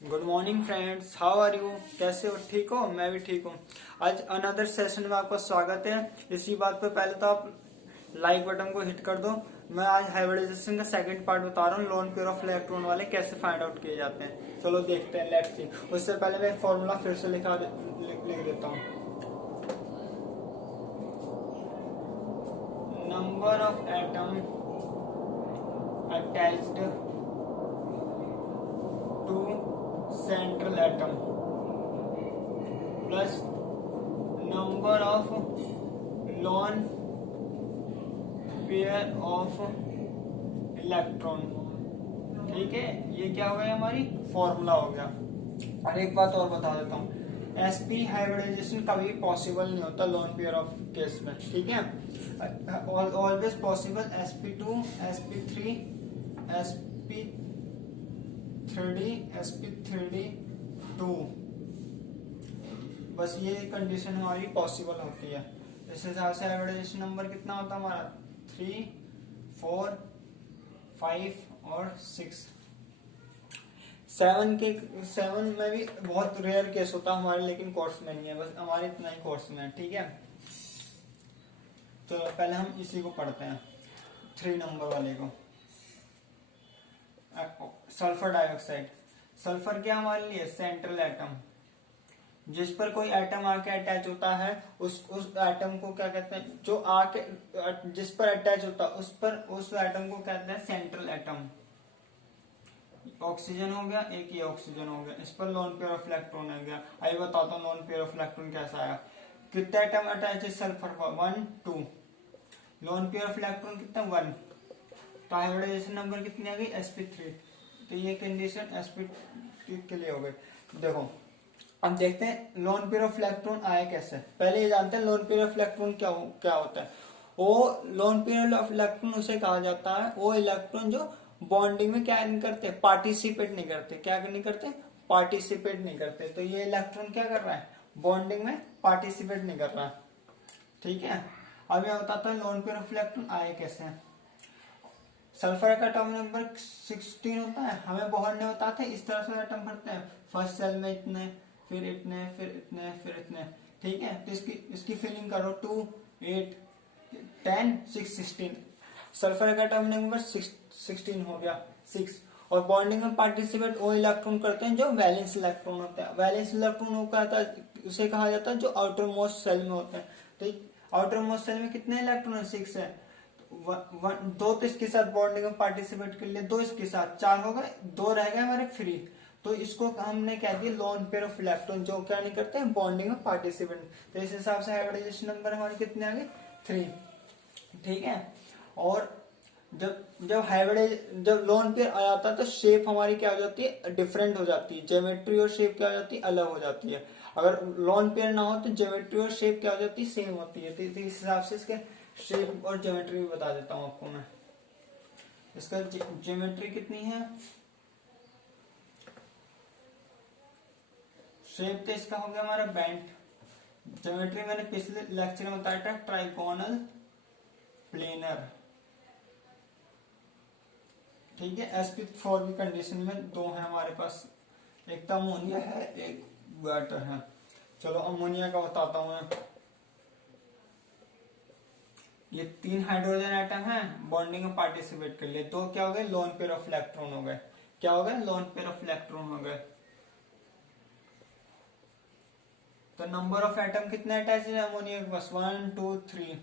Good morning friends, how are you? कैसे हो? ठीक हो? मैं भी ठीक हूँ। आज अनदर सेशन में आपका स्वागत है। इसी बात पे पहले तो आप लाइक बटन को हिट कर दो। मैं आज हाइब्रिडाइजेशन का सेकंड पार्ट बता रहा हूँ, लोन पेयर ऑफ इलेक्ट्रॉन वाले कैसे फाइंड आउट किए जाते हैं। चलो देखते हैं, लेट्स सी। उससे पहले मैं फॉर्मूला फिर से लिख देता हूँ। Number of atom attached to central atom plus number of lone pair of electron। ठीक है, ये क्या हो गया, हमारी फॉर्मूला हो गया। और एक बात और बता देता हूँ, sp हाइब्रिडाइजेशन कभी पॉसिबल नहीं होता लोन पेयर ऑफ केस में। ठीक है, always possible sp2 sp3 sp3d 2, बस ये कंडीशन हमारी पॉसिबल होती है। इस हिसाब से हाइब्रिडाइजेशन नंबर कितना होता है हमारा, 3, 4, 5 और 6। 7 में भी बहुत रेयर केस होता है हमारे, लेकिन कोर्स में नहीं है, बस हमारे इतना ही कोर्स में है। ठीक है, तो पहले हम इसी को पढ़ते हैं, 3 नंबर वाले को। Sulphur dioxide. सल्फर क्या हमारे लिए, सेंट्रल एटम। जिस पर कोई एटम आके अटैच होता है उस एटम को क्या कहते हैं, जो आके जिस पर अटैच होता है उस एटम को कहते हैं सेंट्रल एटम। ऑक्सीजन हो गया, एक ये ऑक्सीजन हो गया, इस पर लोन पेयर ऑफ इलेक्ट्रॉन हो गया। आइए बताता हूँ लोन पेयर ऑफ इलेक्ट्रॉन कैसा आया। कितना एटम अटैच है सल्फर पर, 1, 2। लोन पेयर ऑफ इलेक्ट्रॉन कितना, 1। तो हाइब्रिडाइजेशन नंबर कितनी आ गई, sp3। तो ये कंडीशन sp के लिए हो गई। देखो अब देखते हैं लोन पेयर ऑफ इलेक्ट्रॉन आया कैसे। पहले ये जानते हैं लोन पेयर ऑफ इलेक्ट्रॉन क्या होता है। वो लोन पेयर ऑफ इलेक्ट्रॉन उसे कहा जाता है, वो इलेक्ट्रॉन जो बॉन्डिंग में क्या नहीं करते, पार्टिसिपेट नहीं करते। क्या नहीं करते, पार्टिसिपेट नहीं करते। तो ये इलेक्ट्रॉन क्या कर रहा है, बॉन्डिंग में पार्टिसिपेट नहीं कर रहा है। ठीक है, अब मैं बताता हूँ लोन पेयर ऑफ इलेक्ट्रॉन आए कैसे। सल्फर का एटॉमिक नंबर 16 होता है, हमें बोहर ने बताते हैं इस तरह से एटम भरते हैं, फर्स्ट सेल में इतने, फिर इतने, फिर इतने, फिर इतने। ठीक है, तो इसकी फिलिंग करो, 2, 8, 10, 6, 16। सल्फर का एटॉमिक नंबर 16 हो गया, 6। और बॉन्डिंग में पार्टिसिपेट वो इलेक्ट्रॉन करते हैं जो वैलेंस इलेक्ट्रॉन होते हैं। वैलेंस इलेक्ट्रॉन वो कहता है, उसे कहा जाता है जो आउटर मोस्ट सेल में होते हैं। तो आउटर मोस्ट सेल में कितने इलेक्ट्रॉन है, 6 है। 2 तो इसके साथ बॉन्डिंग में पार्टिसिपेट कर लिए, 2 इसके साथ, 4 हो गए, 2 रह गए हमारे फ्री। तो इसको हमने कह दिया लोन पेयर ऑफ इलेक्ट्रॉन, जो क्या नहीं करते हैं, बॉन्डिंग में पार्टिसिपेट। तो इस हिसाब से हाइब्रिडाइजेशन नंबर हमारे कितने आ गए, 3। ठीक है, और जब लोन पेयर आ जाता है तो शेप हमारी क्या हो जाती है, डिफरेंट हो जाती है। ज्योमेट्री और शेप क्या हो जाती है, अलग हो जाती है। अगर लोन पेयर ना हो तो ज्योमेट्री और शेप क्या हो जाती है, सेम होती है। तो इस हिसाब से इसके शेप और ज्योमेट्री भी बता देता हूं आपको मैं। इसका ज्योमेट्री कितनी है, शेप तो इसका हो गया हमारा बेंट। ज्योमेट्री मैंने पिछले लेक्चर में बताया था, ट्राइगोनल, प्लेनर। ठीक है, sp4 की कंडीशन में 2 है हमारे पास, एक तो अमोनिया है, एक वाटर है। चलो अमोनिया का बताता हूं मैं। ये 3 हाइड्रोजन एटम है, बॉन्डिंग में पार्टिसिपेट कर लिए, 2 क्या हो गए, लोन पेयर ऑफ इलेक्ट्रॉन हो गए। क्या हो गए, लोन पेयर ऑफ इलेक्ट्रॉन हो गए। तो नंबर ऑफ एटम कितने अटैच है अमोनिया के पास, 1, 2, 3।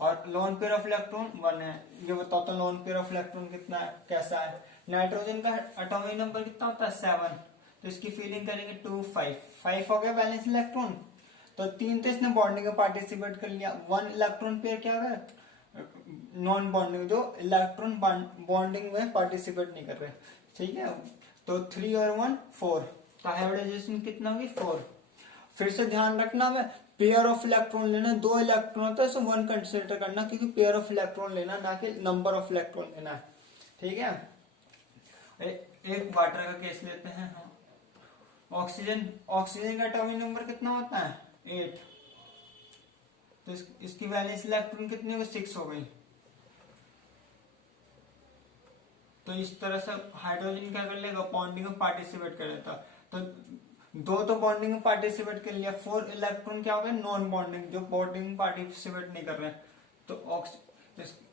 और लोन पेयर ऑफ इलेक्ट्रॉन 1 है। ये बताता हूँ लोन पेयर ऑफ इलेक्ट्रॉन कितना है, कैसा है। नाइट्रोजन का एटॉमिक नंबर कितना होता है, 7। तो इसकी फीलिंग करेंगे 2, 5 हो गया बैलेंस इलेक्ट्रॉन। तो 3 तो इसने बॉन्डिंग में पार्टिसिपेट कर लिया। 1 इलेक्ट्रॉन पेयर क्या है, नॉन बॉन्डिंग, जो इलेक्ट्रॉन बॉन्डिंग में पार्टिसिपेट नहीं कर रहे। ठीक है, तो 3 और 1, 4। तो हाइब्रिडाइजेशन कितना होगी, 4। फिर से ध्यान रखना, मैं पेयर ऑफ इलेक्ट्रॉन लेना, 2 इलेक्ट्रॉन होता है, सो 1 कंसिडर करना, क्योंकि पेयर ऑफ इलेक्ट्रॉन लेना, ना कि नंबर ऑफ इलेक्ट्रॉन लेना है। ठीक है, एक वाटर का केस लेते हैं हम। ऑक्सीजन का एटॉमिक नंबर कितना होता है, 8। तो इसकी वैलेंस इलेक्ट्रॉन कितनी हो गई, 6 हो गई। तो इस तरह से हाइड्रोजन क्या कर लेगा, बॉन्डिंग में पार्टिसिपेट कर लेता। तो दो तो बॉन्डिंग में पार्टिसिपेट कर लिया, 4 इलेक्ट्रॉन क्या हो गए, नॉन बॉन्डिंग, जो बॉन्डिंग में पार्टिसिपेट नहीं कर रहे हैं। तो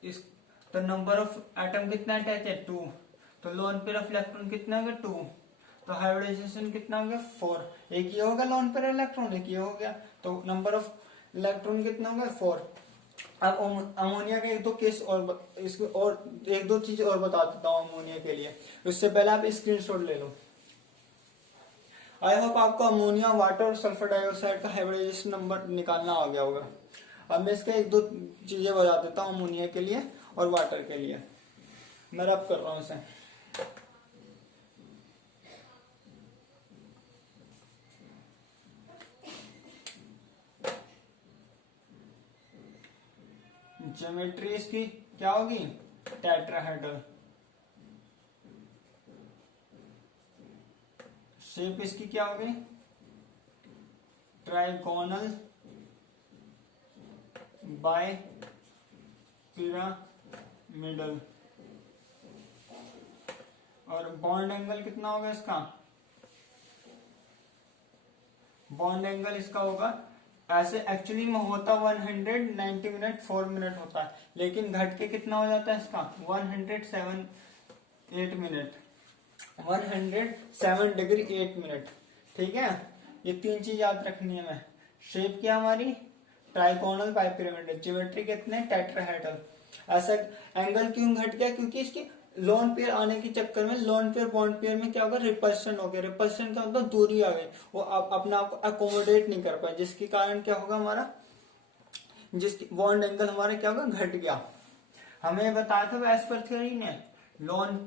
इस तो नंबर ऑफ एटम कितना अटैच है, 2। तो लोन पेयर ऑफ इलेक्ट्रॉन कितना हो गया, 2। तो हाइब्रिडाइजेशन कितना हो गया, 4। एक ये हो गया लोन पेयर इलेक्ट्रॉन, एक ये हो गया। तो नंबर ऑफ इलेक्ट्रॉन कितना हो गया, 4। अब अमोनिया का एक दो केस और इसको और एक दो चीज और बता देता हूँ अमोनिया के लिए। उससे पहले आप स्क्रीनशॉट ले लो। आई होप आपको अमोनिया, वाटर और सल्फर डाइऑक्साइड का हाइब्रिडाइजेशन नंबर निकालना आ गया होगा। अब मैं इसके एक दो चीजें बता देता हूँ अमोनिया के लिए और वाटर के लिए। मैं रब कर रहा हूँ इसे। ज्योमेट्री इसकी क्या होगी, टेट्राहेड्रल। शेप इसकी क्या होगी, ट्राइगोनल बाय पिरामिडल। और बॉन्ड एंगल कितना होगा इसका, बॉन्ड एंगल इसका होगा, ऐसे एक्चुअली में होता 190 मिनट 4 मिनट होता है, लेकिन घट के कितना हो जाता है इसका 107 मिनट, 107 डिग्री 8 मिनट। ठीक है, ये तीन चीज याद रखनी है। मैं शेप क्या हमारी, ट्राइगोनल बाय पिरामिडल, ज्योमेट्री कितने, टेट्राहेड्रल। ऐसा एंगल क्यों घट गया, क्योंकि इसकी लोन पेयर आने के चक्कर में लोन पेयर बॉन्ड पेयर में क्या होगा, रिपल्शन हो गया। रिपल्शन का मतलब दूरी आ गई, वो अपना आप अकोमोडेट नहीं कर पाए, जिसके कारण क्या होगा हमारा, जिसकी बॉन्ड एंगल हमारा क्या होगा, घट गया। हमें बताया था एज पर थ्योरी ने, लोन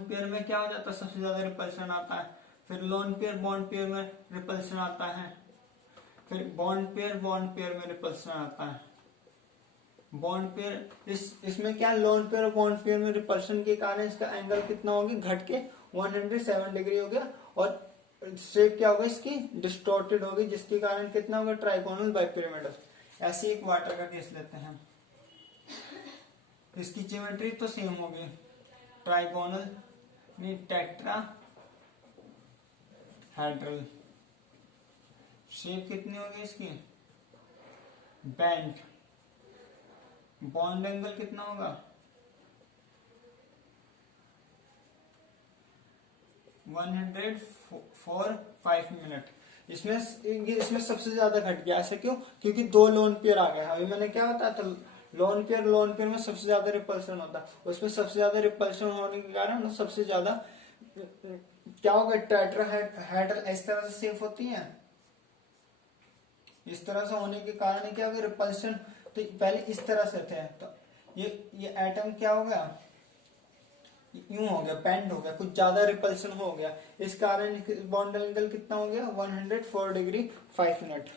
पेयर में क्या हो जाता है, सबसे ज्यादा रिपल्शन आता है। फिर लोन पेयर बॉन्ड पेयर में रिपल्शन आता है। फिर बॉन्ड पेयर में रिपल्शन आता है। बॉन्ड पेयर इसमें क्या, लोन पेयर और बॉन्ड पेयर में रिपल्शन के कारण इसका एंगल कितना हो गया, घट के 107 डिग्री हो गया। और शेप क्या होगा इसकी, डिस्टॉर्टेड होगी, जिसके कारण कितना होगा, ट्राइगोनल बाय पिरामिडल। ऐसे एक वाटर का केस लेते हैं, इसकी ज्योमेट्री तो सेम होगी, ट्राइगोनल नहीं टेट्राहेड्रल। शेप कितनी होगी इसकी, बैंड। बॉन्ड एंगल कितना होगा, 104.5 मिनट। इसमें सबसे ज्यादा घट गया। ऐसा क्यों, क्योंकि दो लोन पेयर आ गए। अभी मैंने क्या बताया था, लोन पेयर में सबसे ज्यादा रिपल्शन होता है, उसमें सबसे ज्यादा रिपल्शन होने के कारण सबसे ज्यादा क्या होगा, टेट्राहेड्रल इस तरह से शेप होती है। इस तरह से होने के कारण क्या होगा, रिपल्शन तो पहले इस तरह से थे, तो ये एटम क्या हो गया, यूं हो गया, बेंड हो गया, कुछ ज्यादा रिपल्शन हो गया। इस कारण बॉन्ड एंगल कितना हो गया, 104 डिग्री 5 मिनट।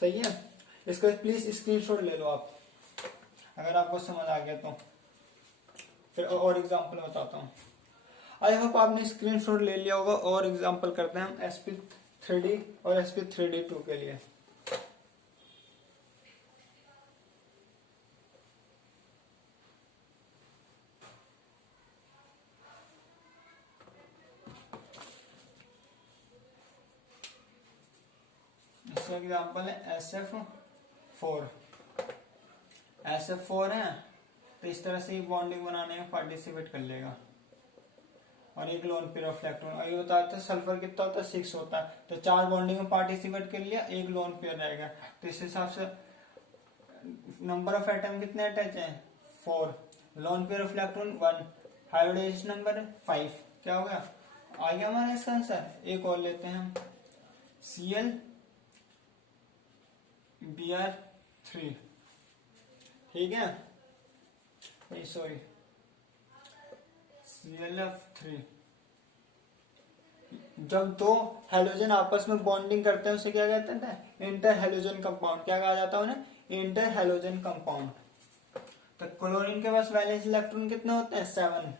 सही है, इसका प्लीज स्क्रीनशॉट ले लो आप, अगर आपको समझ आ गया तो। फिर और एग्जांपल बताता हूँ। आई होप आपने स्क्रीनशॉट ले लिया होगा। और एग्जांपल करते हैं हम sp3d और sp3d2 के लिए। इसका एग्जांपल है SF4 है, तो इस तरह से ही बॉन्डिंग बनाने में पार्टिसिपेट कर लेगा। और एक लोन पेयर ऑफ इलेक्ट्रॉन, और ये बताया था सल्फर कितना होता है, 6 होता है। तो 4 बॉन्डिंग में पार्टिसिपेट कर लिया, एक लोन पेयर रहेगा। तो इस हिसाब से नंबर ऑफ एटम कितने अटैच है, 4। Lone pair of electron 1, hybridization number 5। क्या हो गया, आ गया हमारा इसका आंसर। एक और लेते हैं हम, ClBr3। ठीक है, सॉरी ClF3। जब दो हेलोजन आपस में बॉन्डिंग करते हैं उसे क्या कहते हैं, इंटर हेलोजन कंपाउंड। क्या कहा जाता है उन्हें, इंटर हेलोजन कंपाउंड। तो क्लोरीन के पास वैलेंस इलेक्ट्रॉन कितने होते हैं, 7।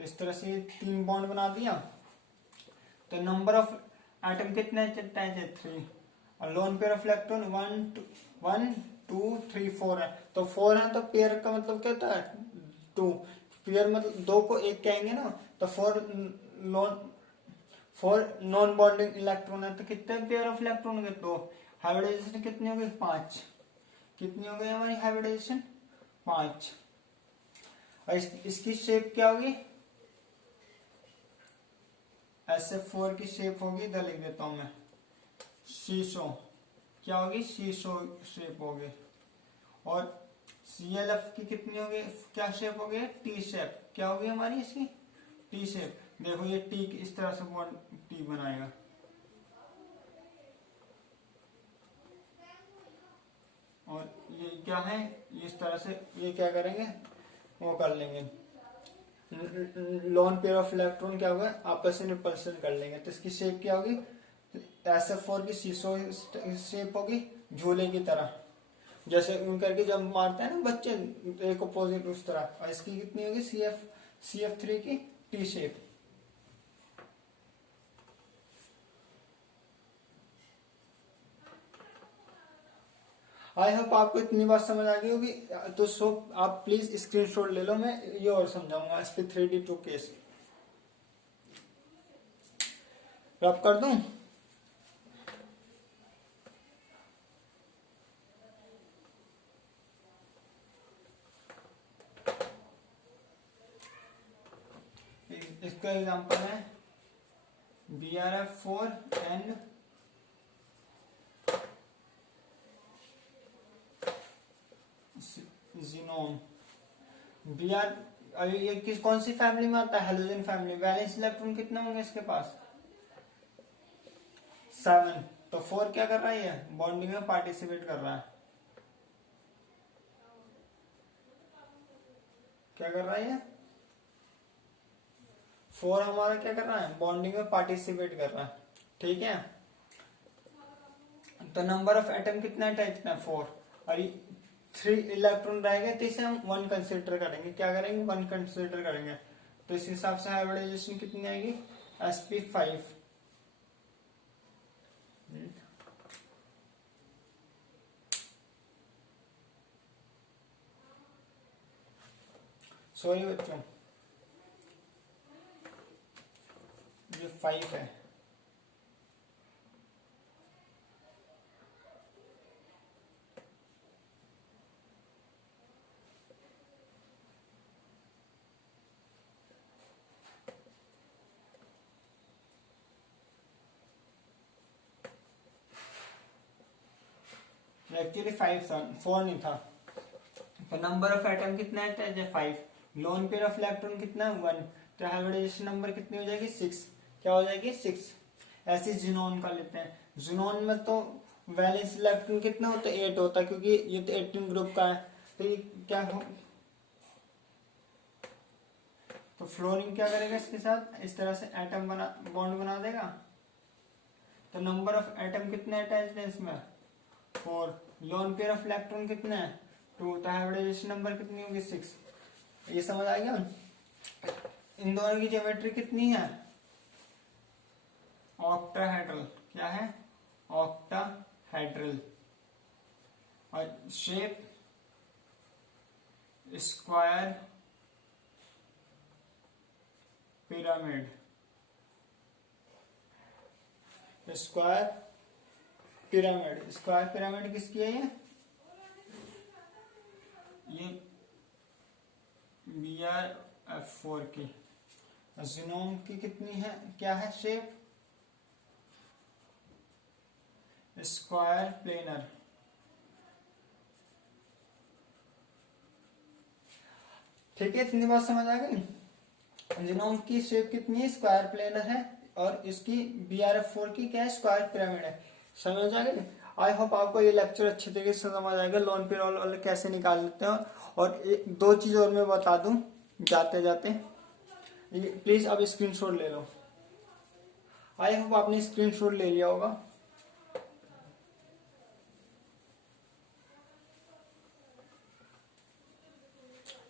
तो इस तरह से 3 बॉन्ड बना दिया। तो नंबर ऑफ एटम कितने अटैच है 3, और लोन पेयर ऑफ इलेक्ट्रॉन 1 2 3 4 है। तो 4 है तो पेयर का मतलब क्या होता है 2, पेयर मतलब 2 को 1 कहेंगे ना। तो 4 नॉन बॉन्डिंग इलेक्ट्रॉन है तो कितने पेयर ऑफ इलेक्ट्रॉन हो गए 2। हाइब्रिडाइजेशन कितनी हो गई 5। कितनी हो गई हमारी हाइब्रिडाइजेशन 5। और इसकी शेप क्या होगी SF4 की शेप होगी, इधर लिख देता हूं मैं शीशो। क्या होगी शीशो शेप होगी। और CLF की कितनी होगी, क्या शेप होगी टी शेप। क्या होगी हमारी इसकी टी शेप। देखो ये टी इस तरह से टी बनाएगा। और ये क्या है इस तरह से ये क्या करेंगे वो कर लेंगे, लोन पेयर ऑफ इलेक्ट्रॉन क्या होगा आपस में रिपल्सन कर लेंगे। तो इसकी शेप क्या होगी SF4 की शीशो शेप होगी झूले की तरह, जैसे यूं करके जब मारते हैं ना बच्चे एक अपोजिट उस तरह। और इसकी कितनी होगी CF3 की टी शेप। आई होप आपको इतनी बात समझ आ गई होगी। तो सो आप प्लीज स्क्रीनशॉट ले लो, मैं ये और समझाऊंगा इस पे 3D2 केस रब कर दूं। इसका एग्जांपल है BRF4 एंड ज़ीनोन। ये कौन सी फैमिली में आता है हेलोजन फैमिली। वैलेंस इलेक्ट्रॉन कितने होंगे इसके पास 7। तो 4 क्या कर रहा है ये बॉन्डिंग में पार्टिसिपेट कर रहा है। क्या कर रहा है ये 4 हमारा क्या कर रहा है बॉन्डिंग में पार्टिसिपेट कर रहा है। ठीक है। तो नंबर ऑफ एटम कितना अटैच है 4, और 3 इलेक्ट्रॉन रहेंगे तो इसे हम 1 कंसिडर करेंगे। क्या करेंगे 1 कंसिडर करेंगे। तो इस हिसाब से हाइब्रिडाइजेशन कितनी आएगी sp5। सॉरी बच्चों ये 5 है। एक्चुअली 5 था 4 नहीं था। तो नंबर ऑफ एटम कितना है 5। लोन पेयर ऑफ इलेक्ट्रॉन कितना है 1। तो हाइब्रिडाइजेशन नंबर कितनी हो जाएगी 6। क्या हो जाएगी 6। ऐसे जिनोन का लेते हैं। जिनोन में तो वैलेंस इलेक्ट्रॉन कितना होता है 8 होता है, क्योंकि ये तो 18 ग्रुप का है। तो ये क्या हो तो फ्लोरीन क्या करेगा इसके साथ इस तरह से एटम बॉन्ड बना देगा। तो नंबर ऑफ एटम कितने अटैच्ड है इसमें 4। लोन पेयर ऑफ इलेक्ट्रॉन कितने हैं 2। तो हाइब्रिडाइजेशन नंबर कितनी होगी 6। ये समझ आ गया। इन दोनों की ज्योमेट्री कितनी है ऑक्टाहेड्रल। क्या है ऑक्टाहेड्रल। और shape square pyramid. Square pyramid किसकी है ये BRF4 की। ज़ीनोन की कितनी है क्या है शेप स्क्वायर प्लेनर। ठीक है इतनी बात समझ आ गई। ज़ीनोन की शेप कितनी है स्क्वायर प्लेनर है, और इसकी BRF4 की क्या है स्क्वायर पिरामिड है। समझ आ गई। आई होप आपको ये लेक्चर अच्छे तरीके से समझ आएगा लोन पेयर कैसे निकाल लेते हैं। और 2 चीज और मैं बता दूं जाते जाते, प्लीज अब स्क्रीनशॉट ले लो। आई होप आपने स्क्रीनशॉट ले लिया होगा।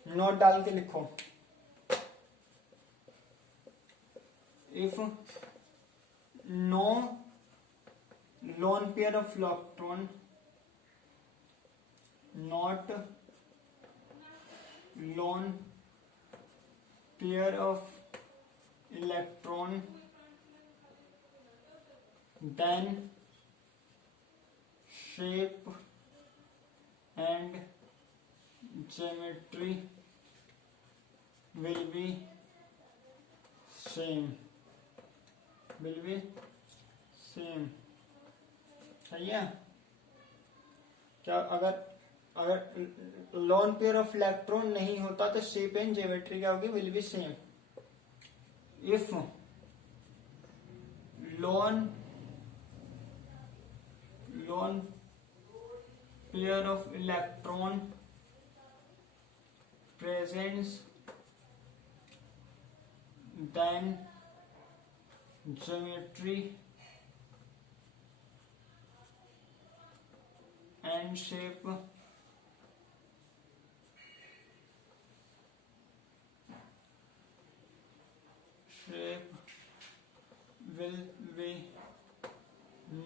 नोट डाल के लिखो। if no lone pair of electron not lone pair of electron then shape and geometry will be same सही है क्या? अगर लॉन पेयर ऑफ इलेक्ट्रॉन नहीं होता तो शेप एंड ज्योमेट्री क्या होगी? Will be same. If lawn pair of electron presents then geometry and shape will be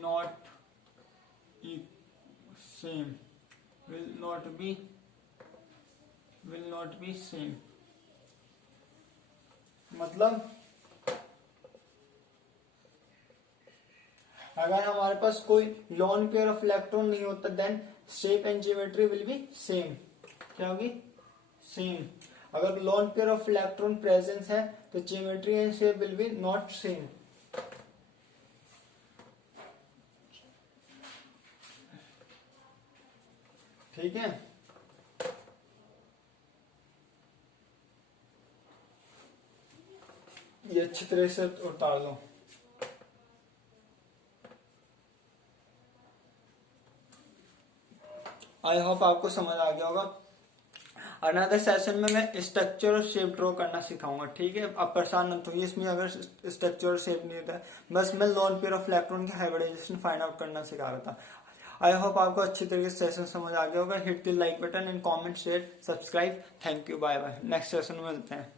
not same. Will not be same. मतलब अगर हमारे पास कोई लॉन पेयर ऑफ इलेक्ट्रॉन नहीं होता then shape and geometry will be same. क्या होगी? Same. अगर lone pair of electron presence है तो geometry and shape will be not same. ठीक है. ये अच्छी तरह से उतार लो. आई होप आपको समझ आ गया होगा. अनदर सेशन में मैं स्ट्रक्चर और शेप ड्रॉ करना सिखाऊंगा. ठीक है. आप परेशान मत होइए इसमें अगर स्ट्रक्चर और शेप नहीं होता है. बस मैं लॉन पेयर ऑफ इलेक्ट्रॉन की हाइब्रिडाइजेशन फाइंड आउट करना सिखा रहा था. आई होप आपको अच्छी तरीके से सेशन समझ आ गया होगा. Hit the like button and comment share subscribe. Thank you. Bye bye. Next session में मिलते हैं.